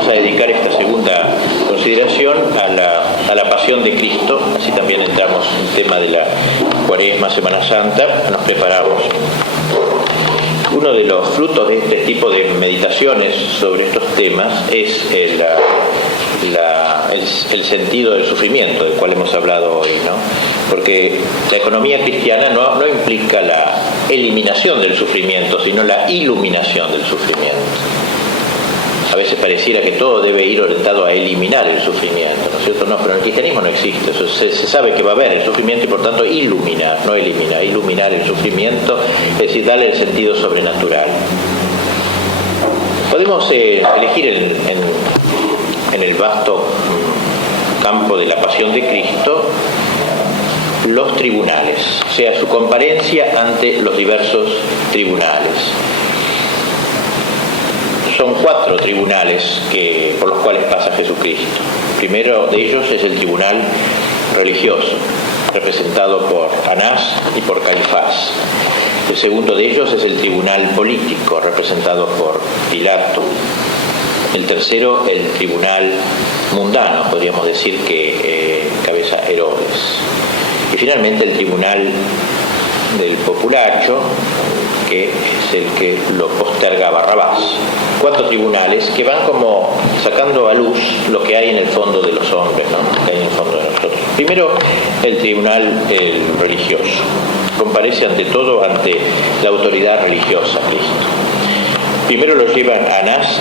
vamos a dedicar esta segunda consideración a la pasión de Cristo, así también entramos en el tema de la Cuaresma, Semana Santa, nos preparamos. Uno de los frutos de este tipo de meditaciones sobre estos temas es el sentido del sufrimiento, del cual hemos hablado hoy, ¿no? Porque la economía cristiana no implica la eliminación del sufrimiento, sino la iluminación del sufrimiento. A veces pareciera que todo debe ir orientado a eliminar el sufrimiento, ¿no es cierto? No, pero en el cristianismo no existe eso. Se sabe que va a haber el sufrimiento y por tanto iluminar, no eliminar, iluminar el sufrimiento, es decir, darle el sentido sobrenatural. Podemos elegir en el vasto campo de la pasión de Cristo los tribunales, o sea, su comparencia ante los diversos tribunales. Son 4 tribunales por los cuales pasa Jesucristo. El primero de ellos es el tribunal religioso, representado por Anás y por Caifás. El segundo de ellos es el tribunal político, representado por Pilato. El tercero, el tribunal mundano, podríamos decir que cabeza Herodes. Y finalmente el tribunal del populacho, que es el que lo posterga Barrabás. 4 tribunales que van como sacando a luz lo que hay en el fondo de los hombres, ¿no? Lo que hay en el fondo de nosotros. Primero, el tribunal religioso. Comparece ante todo ante la autoridad religiosa Cristo. Primero lo llevan a Anás,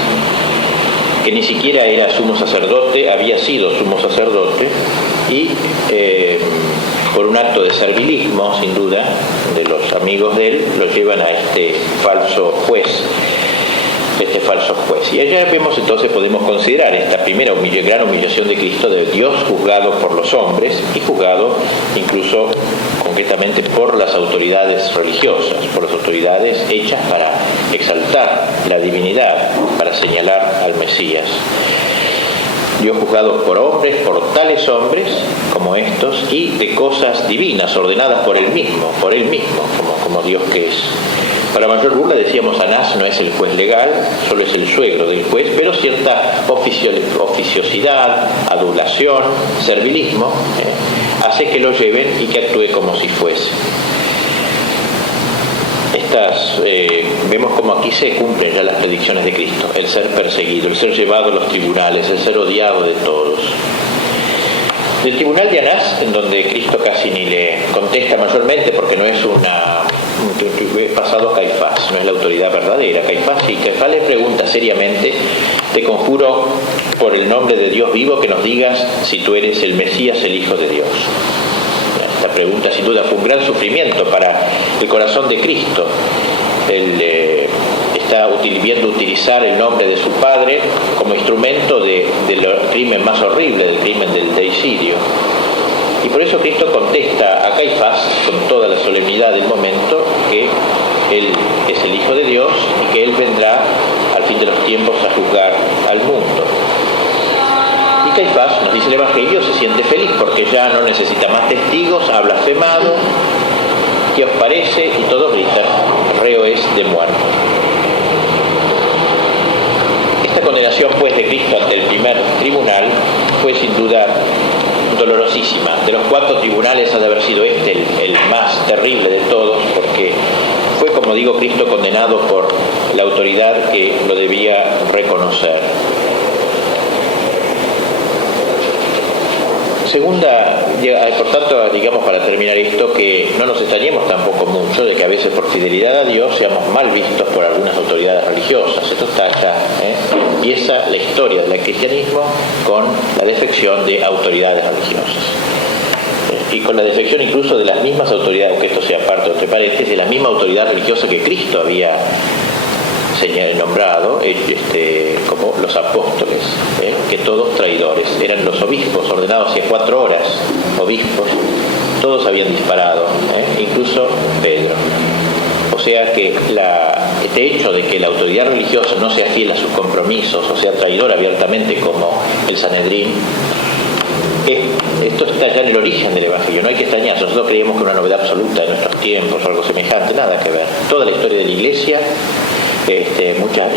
que ni siquiera era sumo sacerdote, había sido sumo sacerdote, y por un acto de servilismo, sin duda, de los amigos de él, lo llevan a este falso juez. Y allá vemos entonces, podemos considerar esta primera gran humillación de Cristo, de Dios juzgado por los hombres y juzgado incluso concretamente por las autoridades religiosas, por las autoridades hechas para exaltar la divinidad, para señalar al Mesías. Dios juzgado por hombres, por tales hombres como estos, y de cosas divinas ordenadas por él mismo, como Dios que es. Para mayor burla, decíamos, Anás no es el juez legal, solo es el suegro del juez, pero cierta oficiosidad, adulación, servilismo, hace que lo lleven y que actúe como si fuese. Vemos como aquí se cumplen ya las predicciones de Cristo: el ser perseguido, el ser llevado a los tribunales, el ser odiado de todos. Del tribunal de Anás, en donde Cristo casi ni le contesta mayormente, porque no es pasado a Caifás, no es la autoridad verdadera. Caifás le pregunta seriamente: te conjuro por el nombre de Dios vivo que nos digas si tú eres el Mesías, el Hijo de Dios. Esta pregunta sin duda fue un gran sufrimiento para el corazón de Cristo. Él está viendo utilizar el nombre de su Padre como instrumento del crimen más horrible, del crimen del deicidio. Y por eso Cristo contesta a Caifás con toda la solemnidad del momento que Él es el Hijo de Dios y que Él vendrá al fin de los tiempos a juzgar al mundo. Y Caifás, nos dice el Evangelio, se siente feliz porque ya no necesita más testigos, ha blasfemado. ¿Qué os parece? Y todos gritan: reo es de muerte. Esta condenación pues de Cristo ante el primer tribunal fue sin duda dolorosísima. De los 4 tribunales ha de haber sido este el más terrible de todos, porque fue, como digo, Cristo condenado por la autoridad que lo debía reconocer. Segunda, por tanto, digamos, para terminar esto, que no nos extrañemos tampoco mucho de que a veces por fidelidad a Dios seamos mal vistos por algunas autoridades religiosas. Esto está ya, empieza la historia del cristianismo con la defección de autoridades religiosas. Y con la defección incluso de las mismas autoridades, aunque esto sea parte, entre paréntesis, de la misma autoridad religiosa que Cristo había nombrado, como los apóstoles, que todos traidores, eran los obispos, ordenados hace 4 horas, obispos, todos habían disparado, incluso Pedro. O sea que este hecho de que la autoridad religiosa no sea fiel a sus compromisos, o sea traidora abiertamente como el Sanedrín, esto está ya en el origen del Evangelio, no hay que extrañarse. Nosotros creíamos que una novedad absoluta de nuestros tiempos o algo semejante, nada que ver. Toda la historia de la Iglesia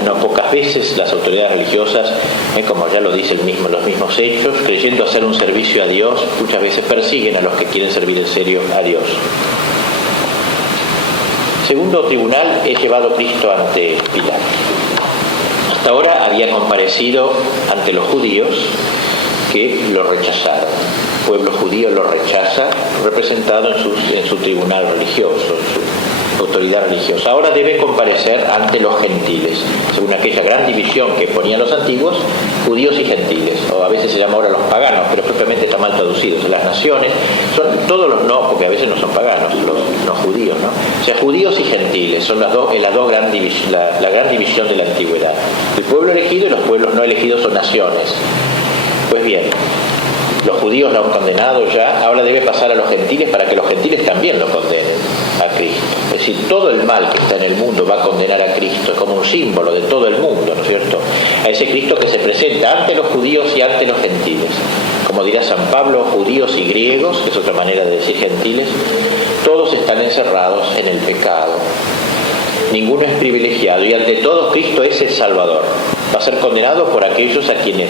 no pocas veces las autoridades religiosas, como ya lo dice los mismos hechos, creyendo hacer un servicio a Dios, muchas veces persiguen a los que quieren servir en serio a Dios. Segundo tribunal es llevado Cristo ante Pilato. Hasta ahora había comparecido ante los judíos que lo rechazaron. El pueblo judío lo rechaza, representado en su tribunal religioso, en su autoridad religiosa. Ahora debe comparecer ante los gentiles, según aquella gran división que ponían los antiguos, judíos y gentiles, o a veces se llama ahora los paganos, pero propiamente está mal traducido. Las naciones son todos los no, porque a veces no son paganos, los judíos, ¿no? O sea, judíos y gentiles son la gran división de la antigüedad. El pueblo elegido y los pueblos no elegidos son naciones. Pues bien, los judíos lo han condenado ya, ahora debe pasar a los gentiles para que los gentiles también lo condenen a Cristo. Es decir, todo el mal que está en el mundo va a condenar a Cristo, es como un símbolo de todo el mundo, ¿no es cierto? A ese Cristo que se presenta ante los judíos y ante los gentiles. Como dirá San Pablo, judíos y griegos, que es otra manera de decir gentiles, todos están encerrados en el pecado. Ninguno es privilegiado y ante todos Cristo es el Salvador. Va a ser condenado por aquellos a quienes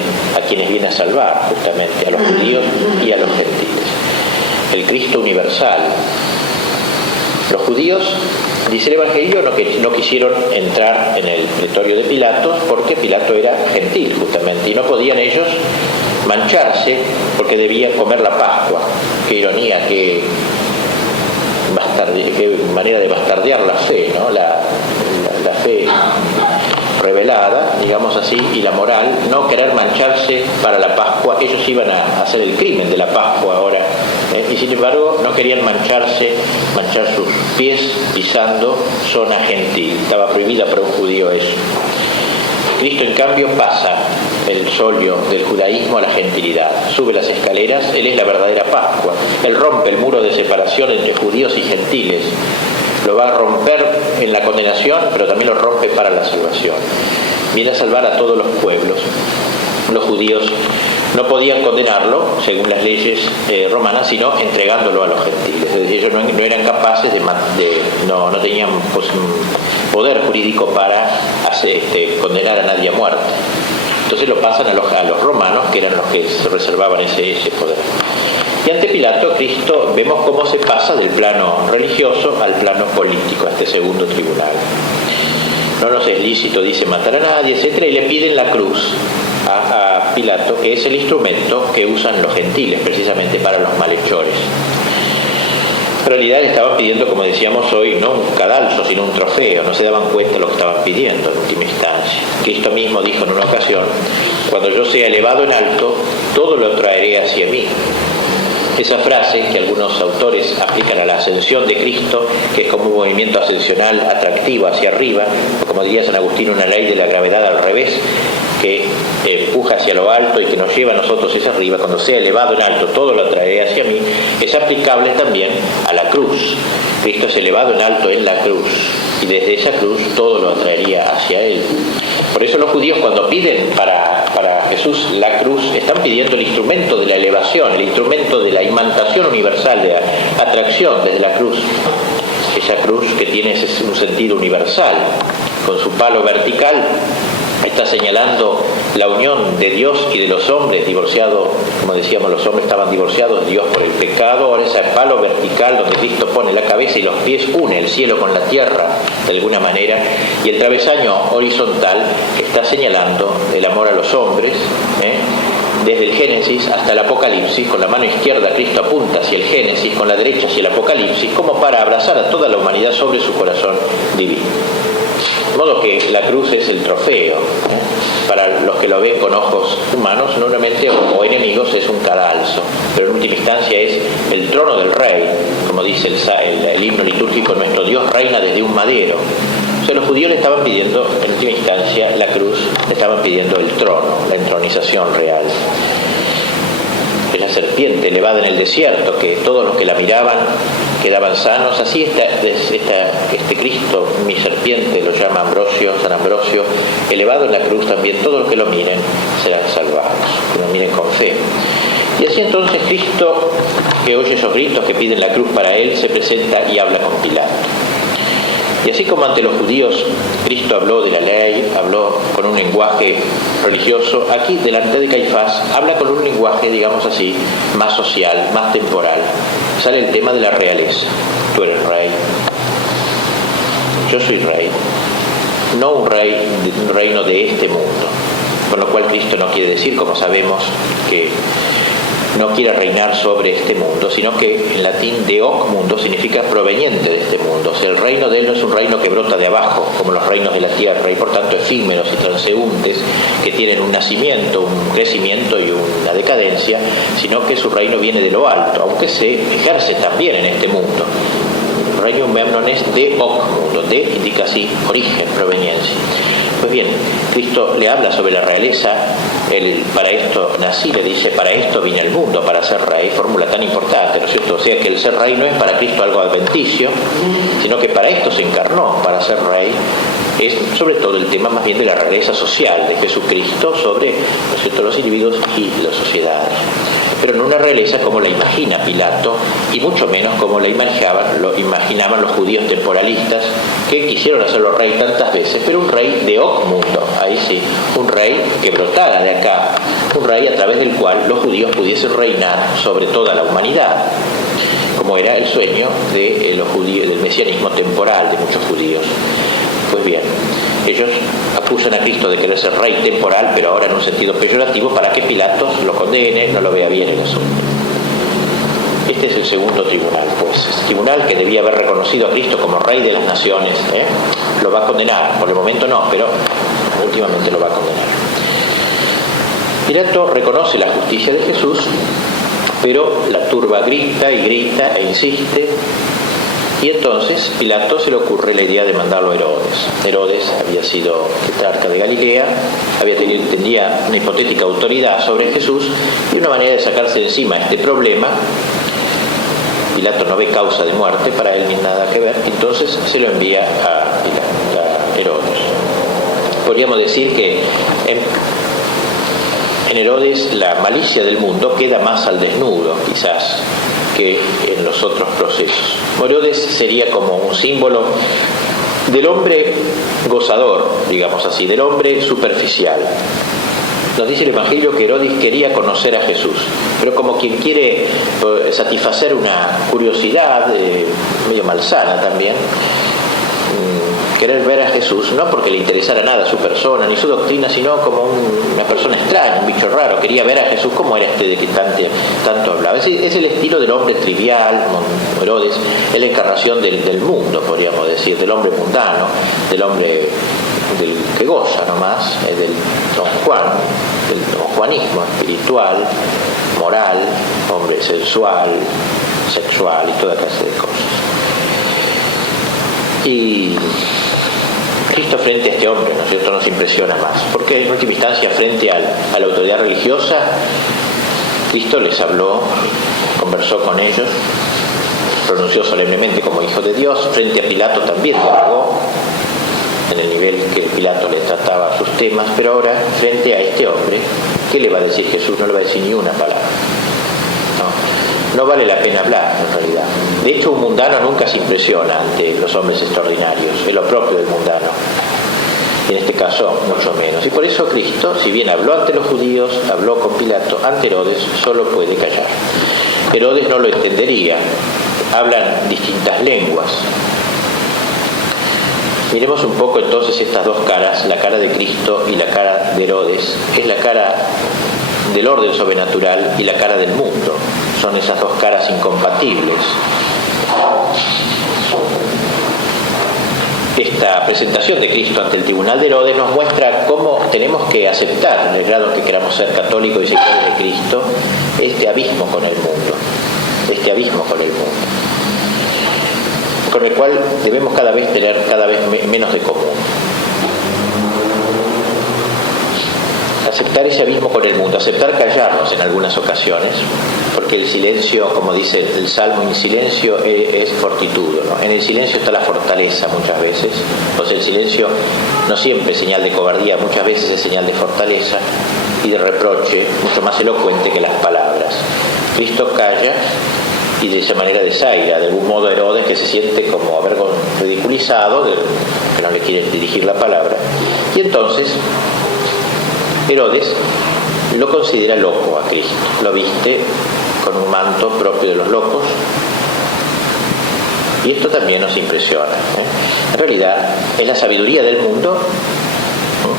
viene a salvar, justamente, a los judíos y a los gentiles. El Cristo universal. Los judíos, dice el Evangelio, no quisieron entrar en el pretorio de Pilato porque Pilato era gentil, justamente, y no podían ellos mancharse porque debían comer la Pascua. Qué ironía, qué manera de bastardear la fe, ¿no? La fe revelada, digamos así, y la moral, no querer mancharse para la Pascua. Ellos iban a hacer el crimen de la Pascua ahora, y sin embargo no querían manchar sus pies pisando zona gentil. Estaba prohibida para un judío eso. Cristo, en cambio, pasa el solio del judaísmo a la gentilidad, sube las escaleras, Él es la verdadera Pascua. Él rompe el muro de separación entre judíos y gentiles. Lo va a romper en la condenación, pero también lo rompe para la salvación. Viene a salvar a todos los pueblos. Los judíos no podían condenarlo, según las leyes romanas, sino entregándolo a los gentiles. Es decir, ellos no eran capaces no tenían poder jurídico para condenar a nadie a muerte. Entonces lo pasan a los romanos, que eran los que se reservaban ese poder. Y ante Pilato, Cristo, vemos cómo se pasa del plano religioso al plano político, a este segundo tribunal. No nos es lícito, dice, matar a nadie, etc. Y le piden la cruz a Pilato, que es el instrumento que usan los gentiles, precisamente para los malhechores. En realidad le estaban pidiendo, como decíamos hoy, no un cadalso, sino un trofeo. No se daban cuenta de lo que estaban pidiendo en última instancia. Cristo mismo dijo en una ocasión: cuando yo sea elevado en alto, todo lo traeré hacia mí. Esa frase que algunos autores aplican a la ascensión de Cristo, que es como un movimiento ascensional atractivo hacia arriba, o como diría San Agustín, una ley de la gravedad al revés, que empuja hacia lo alto y que nos lleva a nosotros hacia arriba. Cuando sea elevado en alto, todo lo traeré hacia mí. Es aplicable también a la cruz. Cristo es elevado en alto en la cruz, y desde esa cruz todo lo atraería hacia Él. Por eso los judíos, cuando piden para Jesús la cruz, están pidiendo el instrumento de la elevación, el instrumento de la imantación universal, de la atracción desde la cruz. Esa cruz que tiene un sentido universal, con su palo vertical, está señalando la unión de Dios y de los hombres, divorciados, como decíamos, los hombres estaban divorciados de Dios por el pecado. Ahora ese palo vertical donde Cristo pone la cabeza y los pies, une el cielo con la tierra de alguna manera, y el travesaño horizontal está señalando el amor a los hombres, desde el Génesis hasta el Apocalipsis. Con la mano izquierda Cristo apunta hacia el Génesis, con la derecha hacia el Apocalipsis, como para abrazar a toda la humanidad sobre su corazón divino. De modo que la cruz es el trofeo. Para los que lo ven con ojos humanos, normalmente, o enemigos, es un cadalso, pero en última instancia es el trono del rey, como dice el himno litúrgico: nuestro Dios reina desde un madero. O sea, los judíos le estaban pidiendo, en última instancia, la cruz, le estaban pidiendo el trono, la entronización real. Es la serpiente elevada en el desierto, que todos los que la miraban quedaban sanos. Así este Cristo, mi serpiente, lo llama San Ambrosio, elevado en la cruz también, todos los que lo miren serán salvados, que lo miren con fe. Y así entonces Cristo, que oye esos gritos que piden la cruz para Él, se presenta y habla con Pilato. Y así como ante los judíos Cristo habló de la ley, habló con un lenguaje religioso, aquí delante de Caifás habla con un lenguaje, digamos así, más social, más temporal. Sale el tema de la realeza. Tú eres rey, yo soy rey, no un reino de este mundo. Con lo cual Cristo no quiere decir, como sabemos, que no quiere reinar sobre este mundo, sino que en latín de hoc mundo significa proveniente de este mundo. O sea, el reino de él no es un reino que brota de abajo, como los reinos de la tierra, y por tanto efímeros y transeúntes, que tienen un nacimiento, un crecimiento y una decadencia, sino que su reino viene de lo alto, aunque se ejerce también en este mundo. Regnum meam non est de hoc mundo, de indica así origen, proveniencia. Pues bien, Cristo le habla sobre la realeza, él para esto nací, le dice, para esto vine al mundo, para ser rey, fórmula tan importante, ¿no es cierto? O sea que el ser rey no es para Cristo algo adventicio, sino que para esto se encarnó, para ser rey. Es sobre todo el tema más bien de la realeza social de Jesucristo sobre, ¿no es cierto?, los individuos y las sociedades. Pero no una realeza como la imagina Pilato, y mucho menos como la imaginaban los judíos temporalistas, que quisieron hacerlo rey tantas veces, pero un rey de hoc mundo, ahí sí, un rey que brotara de acá, un rey a través del cual los judíos pudiesen reinar sobre toda la humanidad, como era el sueño de los judíos, del mesianismo temporal de muchos judíos. Pues bien, ellos acusan a Cristo de querer ser rey temporal, pero ahora en un sentido peyorativo, para que Pilatos lo condene, no lo vea bien el asunto. Este es el segundo tribunal, pues. El tribunal que debía haber reconocido a Cristo como rey de las naciones, lo va a condenar. Por el momento no, pero últimamente lo va a condenar. Pilato reconoce la justicia de Jesús, pero la turba grita y grita e insiste. Y entonces Pilato se le ocurre la idea de mandarlo a Herodes. Herodes había sido tetrarca de Galilea, tenía una hipotética autoridad sobre Jesús, y una manera de sacarse de encima este problema, Pilato no ve causa de muerte para él ni nada que ver, entonces se lo envía a Herodes. Podríamos decir que en Herodes la malicia del mundo queda más al desnudo, quizás, que en los otros procesos. Herodes sería como un símbolo del hombre gozador, digamos así, del hombre superficial. Nos dice el Evangelio que Herodes quería conocer a Jesús, pero como quien quiere satisfacer una curiosidad medio malsana también, querer ver a Jesús, no porque le interesara nada su persona ni su doctrina, sino como una persona extraña, un bicho raro. Quería ver a Jesús como era este de que tanto hablaba. Es el estilo del hombre trivial, Herodes, es la encarnación del mundo, podríamos decir, del hombre mundano, del hombre del que goza nomás, del Don Juan, del juanismo espiritual, moral, hombre sensual, sexual y toda clase de cosas. Y Cristo frente a este hombre, ¿no es cierto?, nos impresiona más, porque en última instancia frente a la autoridad religiosa, Cristo les habló, conversó con ellos, pronunció solemnemente como hijo de Dios. Frente a Pilato también dialogó en el nivel que Pilato le trataba sus temas, pero ahora frente a este hombre, ¿qué le va a decir Jesús? No le va a decir ni una palabra. No vale la pena hablar, en realidad. De hecho, un mundano nunca se impresiona ante los hombres extraordinarios, es lo propio del mundano. Y en este caso, mucho menos. Y por eso Cristo, si bien habló ante los judíos, habló con Pilato, ante Herodes, solo puede callar. Herodes no lo entendería, hablan distintas lenguas. Miremos un poco entonces estas dos caras, la cara de Cristo y la cara de Herodes. Es la cara del orden sobrenatural y la cara del mundo. Son esas dos caras incompatibles. Esta presentación de Cristo ante el tribunal de Herodes nos muestra cómo tenemos que aceptar, en el grado que queramos ser católicos y seguidores de Cristo, este abismo con el mundo, con el cual debemos cada vez tener menos de común. Aceptar ese abismo con el mundo, aceptar callarnos en algunas ocasiones, porque el silencio, como dice el Salmo, en silencio es fortitudo, ¿no? En el silencio está la fortaleza muchas veces. O sea, el silencio no siempre es señal de cobardía, muchas veces es señal de fortaleza y de reproche, mucho más elocuente que las palabras. Cristo calla y de esa manera desaira de algún modo a Herodes, que se siente como ridiculizado, que no le quiere dirigir la palabra. Y entonces Herodes lo considera loco a Cristo, lo viste con un manto propio de los locos, y esto también nos impresiona. En realidad es la sabiduría del mundo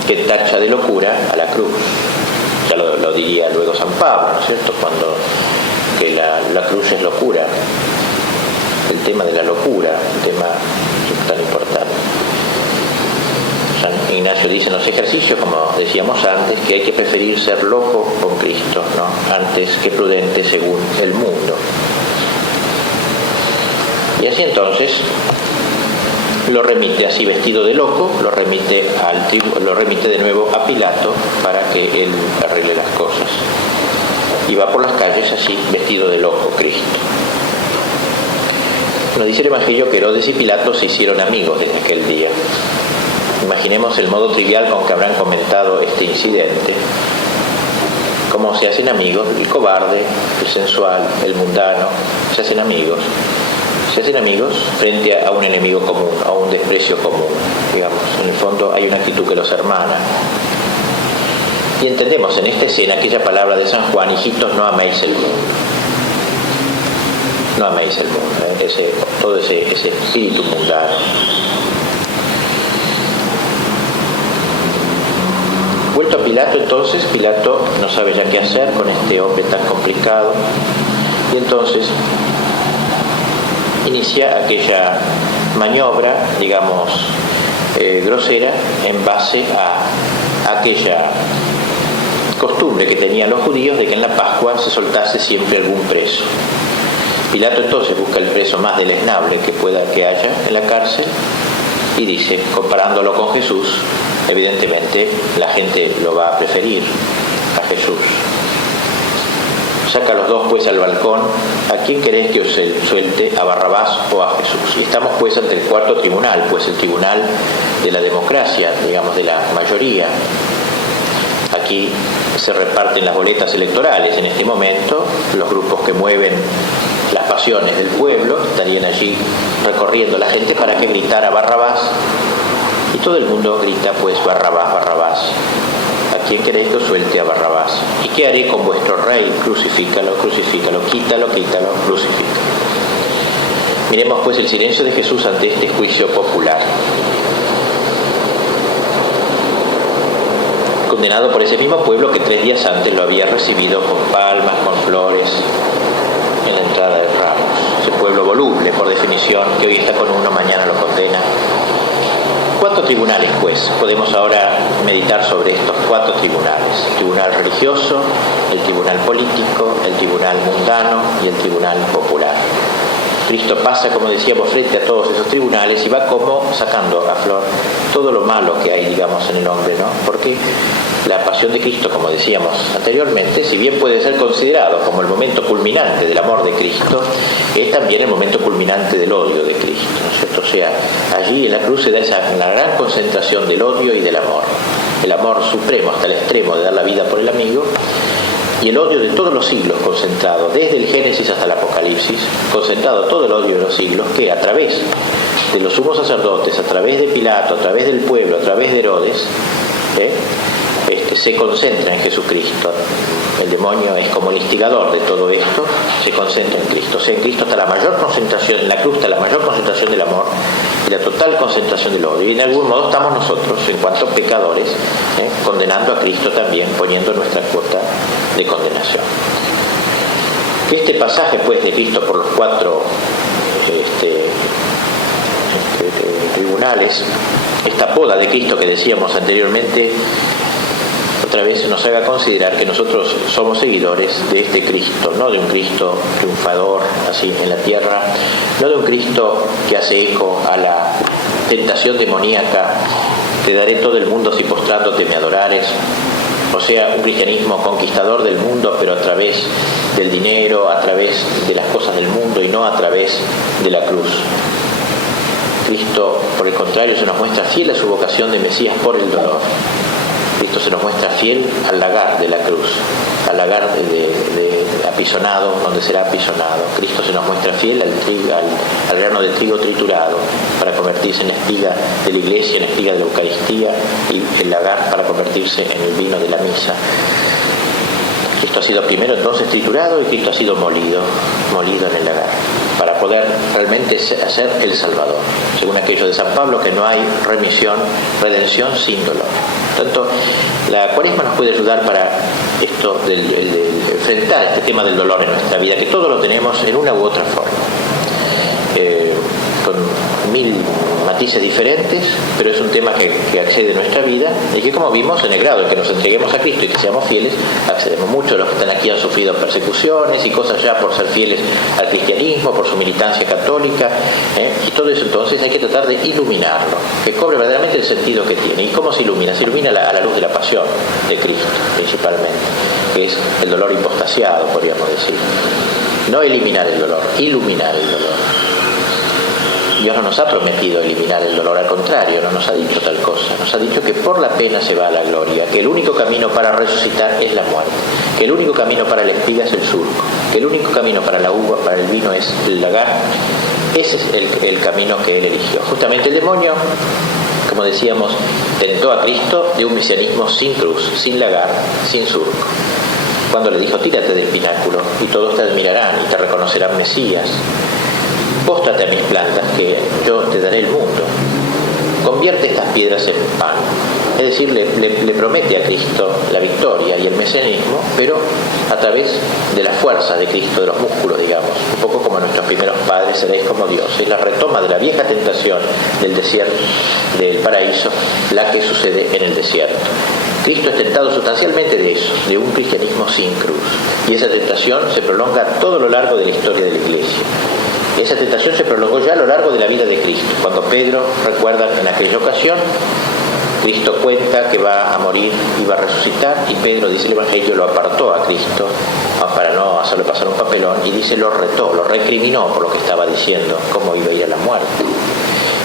que tacha de locura a la cruz. Ya lo diría luego San Pablo, ¿no es cierto?, cuando que la cruz es locura, el tema de la locura, un tema tan importante. San Ignacio dice en los ejercicios, como decíamos antes, que hay que preferir ser loco con Cristo, ¿no?, antes que prudente según el mundo. Y así entonces lo remite, así vestido de loco, lo remite de nuevo a Pilato para que él arregle las cosas. Y va por las calles así, vestido de loco Cristo. Nos dice el Evangelio que Herodes y Pilato se hicieron amigos desde aquel día. Imaginemos el modo trivial con que habrán comentado este incidente. Cómo se hacen amigos, el cobarde, el sensual, el mundano, se hacen amigos. Se hacen amigos frente a un enemigo común, a un desprecio común, digamos. En el fondo hay una actitud que los hermana. Y entendemos en esta escena aquella palabra de San Juan: hijitos, no améis el mundo. No améis el mundo, todo ese espíritu mundano. Vuelto a Pilato, entonces, Pilato no sabe ya qué hacer con este hombre tan complicado, y entonces inicia aquella maniobra, digamos, grosera, en base a aquella costumbre que tenían los judíos de que en la Pascua se soltase siempre algún preso. Pilato entonces busca el preso más deleznable que haya en la cárcel y dice, comparándolo con Jesús, evidentemente la gente lo va a preferir a Jesús. Saca a los dos pues al balcón: ¿a quién queréis que os suelte, a Barrabás o a Jesús? Y estamos pues ante el cuarto tribunal, pues el tribunal de la democracia, digamos, de la mayoría. Aquí se reparten las boletas electorales. En este momento los grupos que mueven las pasiones del pueblo estarían allí recorriendo la gente para que gritara Barrabás, y todo el mundo grita pues Barrabás, Barrabás. ¿A quién queréis que os suelte? A Barrabás. ¿Y qué haré con vuestro rey? Crucifícalo, crucifícalo, quítalo, quítalo, crucifícalo. Miremos pues el silencio de Jesús ante este juicio popular. Condenado por ese mismo pueblo que 3 días antes lo había recibido con palmas, con flores, en la entrada de Ramos. Ese pueblo voluble, por definición, que hoy está con uno, mañana lo condena. 4 tribunales, pues. Podemos ahora meditar sobre estos 4 tribunales: el tribunal religioso, el tribunal político, el tribunal mundano y el tribunal popular. Cristo pasa, como decíamos, frente a todos esos tribunales y va como sacando a flor todo lo malo que hay, digamos, en el hombre, ¿no? Porque la pasión de Cristo, como decíamos anteriormente, si bien puede ser considerado como el momento culminante del amor de Cristo, es también el momento culminante del odio de Cristo, ¿no es cierto? O sea, allí en la cruz se da la gran concentración del odio y del amor. El amor supremo hasta el extremo de dar la vida por el amigo, y el odio de todos los siglos concentrado, desde el Génesis hasta el Apocalipsis, concentrado todo el odio de los siglos, que a través de los sumos sacerdotes, a través de Pilato, a través del pueblo, a través de Herodes, se concentra en Jesucristo. El demonio es como el instigador de todo esto, se concentra en Cristo. O sea, en Cristo está la mayor concentración, en la cruz está la mayor concentración del amor y la total concentración del odio. Y en algún modo estamos nosotros, en cuanto pecadores, condenando a Cristo también, poniendo nuestra cuota de condenación. Este pasaje, pues, de Cristo por los 4 tribunales, esta poda de Cristo que decíamos anteriormente, otra vez nos haga considerar que nosotros somos seguidores de este Cristo, no de un Cristo triunfador así en la tierra, no de un Cristo que hace eco a la tentación demoníaca: te daré todo el mundo si postrándote me adorares. O sea, un cristianismo conquistador del mundo, pero a través del dinero, a través de las cosas del mundo y no a través de la cruz. Cristo, por el contrario, se nos muestra fiel a su vocación de Mesías por el dolor. Cristo se nos muestra fiel al lagar de la cruz, al lagar de apisonado, donde será apisonado. Cristo se nos muestra fiel al grano de trigo triturado, para convertirse en espiga de la iglesia, en espiga de la Eucaristía, y el lagar para convertirse en el vino de la misa. Cristo ha sido primero entonces triturado y Cristo ha sido molido en el lagar, para poder realmente ser el Salvador. Según aquello de San Pablo, que no hay redención sin dolor. Por tanto, la Cuaresma nos puede ayudar para esto, enfrentar este tema del dolor en nuestra vida, que todos lo tenemos en una u otra forma. Con 1000 matices diferentes, pero es un tema que accede a nuestra vida y que, como vimos, en el grado en que nos entreguemos a Cristo y que seamos fieles, accedemos. Muchos de los que están aquí han sufrido persecuciones y cosas ya por ser fieles al cristianismo, por su militancia católica, y todo eso entonces hay que tratar de iluminarlo, que cobre verdaderamente el sentido que tiene. ¿Y cómo se ilumina? Se ilumina a la luz de la pasión de Cristo, principalmente, que es el dolor impostasiado, podríamos decir. No eliminar el dolor, iluminar el dolor. Dios no nos ha prometido eliminar el dolor, al contrario, no nos ha dicho tal cosa. Nos ha dicho que por la pena se va a la gloria, que el único camino para resucitar es la muerte, que el único camino para la espiga es el surco, que el único camino para la uva, para el vino es el lagar. Ese es el camino que Él eligió. Justamente el demonio, como decíamos, tentó a Cristo de un mesianismo sin cruz, sin lagar, sin surco. Cuando le dijo, tírate del pináculo y todos te admirarán y te reconocerán Mesías. Póstrate a mis plantas, que yo te daré el mundo. Convierte estas piedras en pan. Es decir, le promete a Cristo la victoria y el mesianismo, pero a través de la fuerza de Cristo, de los músculos, digamos. Un poco como nuestros primeros padres, seréis como Dios. Es la retoma de la vieja tentación del desierto, del paraíso, la que sucede en el desierto. Cristo es tentado sustancialmente de eso, de un cristianismo sin cruz. Y esa tentación se prolonga todo lo largo de la historia de la Iglesia. Esa tentación se prolongó ya a lo largo de la vida de Cristo. Cuando Pedro, recuerdan en aquella ocasión, Cristo cuenta que va a morir y va a resucitar, y Pedro, dice el Evangelio, lo apartó a Cristo para no hacerle pasar un papelón, y dice lo retó, lo recriminó por lo que estaba diciendo, cómo iba a ir a la muerte.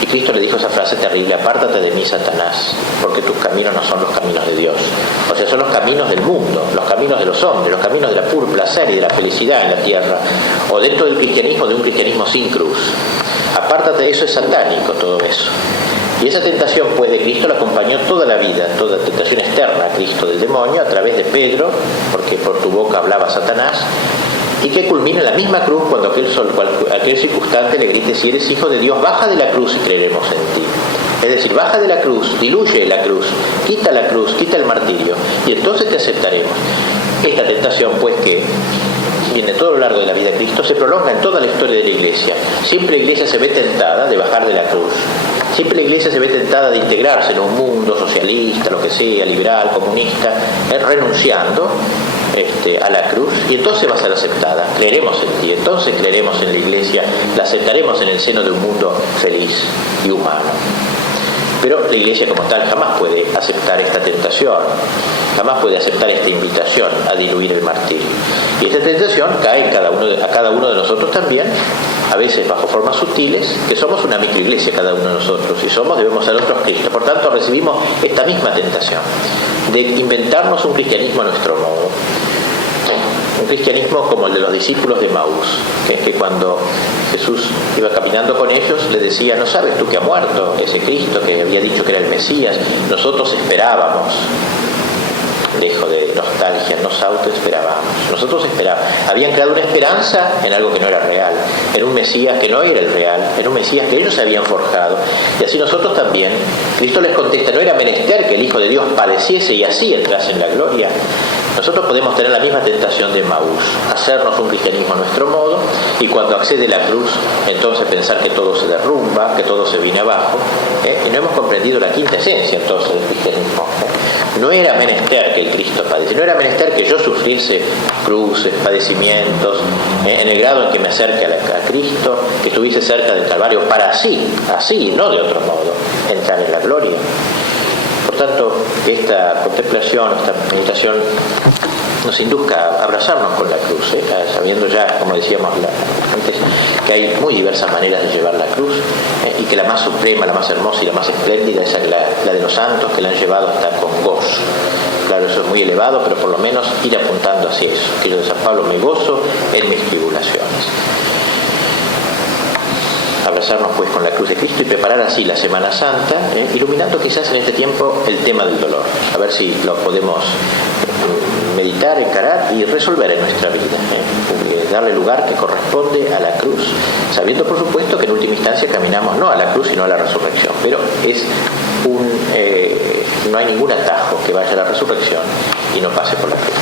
Y Cristo le dijo esa frase terrible, apártate de mí, Satanás, porque tus caminos no son los caminos de Dios. O sea, son los caminos del mundo, los caminos de los hombres, los caminos de la puro placer y de la felicidad en la tierra, o dentro del cristianismo, de un cristianismo sin cruz. Apártate, eso es satánico, todo eso. Y esa tentación, pues, de Cristo la acompañó toda la vida, toda tentación externa a Cristo del demonio, a través de Pedro, porque por tu boca hablaba Satanás, y que culmina en la misma cruz cuando aquel circunstante le grite, si eres hijo de Dios, baja de la cruz y creeremos en ti. Es decir, baja de la cruz, diluye la cruz, quita el martirio, y entonces te aceptaremos. Esta tentación, pues, que viene todo lo largo de la vida de Cristo, se prolonga en toda la historia de la Iglesia. Siempre la Iglesia se ve tentada de bajar de la cruz. Siempre la Iglesia se ve tentada de integrarse en un mundo socialista, lo que sea, liberal, comunista, renunciando a la cruz, y entonces va a ser aceptada. Creeremos en ti, entonces creeremos en la Iglesia, la aceptaremos en el seno de un mundo feliz y humano. Pero la Iglesia como tal jamás puede aceptar esta tentación, jamás puede aceptar esta invitación a diluir el martirio. Y esta tentación cae a cada uno de nosotros también, a veces bajo formas sutiles, que somos una microiglesia cada uno de nosotros, y debemos ser otros Cristos. Por tanto, recibimos esta misma tentación de inventarnos un cristianismo a nuestro modo. Un cristianismo como el de los discípulos de Maús, que cuando Jesús iba caminando con ellos le decía, ¿no sabes tú que ha muerto ese Cristo que había dicho que era el Mesías? Nosotros esperábamos. Lejos de nostalgia, nosotros esperábamos. Nosotros esperábamos. Habían creado una esperanza en algo que no era real, en un Mesías que no era el real, en un Mesías que ellos se habían forjado. Y así nosotros también. Cristo les contesta, ¿no era menester que el Hijo de Dios padeciese y así entrase en la gloria? Nosotros podemos tener la misma tentación de Maús, hacernos un cristianismo a nuestro modo, y cuando accede la cruz, entonces pensar que todo se derrumba, que todo se viene abajo, y no hemos comprendido la quinta esencia entonces del cristianismo. No era menester que el Cristo padeciese, no era menester que yo sufriese cruces, padecimientos, en el grado en que me acerque a Cristo, que estuviese cerca del Calvario, para así, no de otro modo, entrar en la gloria. Por tanto, esta contemplación, esta meditación nos induzca a abrazarnos con la cruz, sabiendo ya, como decíamos antes, que hay muy diversas maneras de llevar la cruz, y que la más suprema, la más hermosa y la más espléndida es la de los santos, que la han llevado hasta con gozo. Claro, eso es muy elevado, pero por lo menos ir apuntando hacia eso. Que yo de San Pablo me gozo en mis tribulaciones. Abrazarnos pues con la cruz de Cristo y preparar así la Semana Santa, iluminando quizás en este tiempo el tema del dolor. A ver si lo podemos meditar, encarar y resolver en nuestra vida. Darle lugar que corresponde a la cruz, sabiendo por supuesto que en última instancia caminamos no a la cruz sino a la resurrección, pero es no hay ningún atajo que vaya a la resurrección y no pase por la cruz.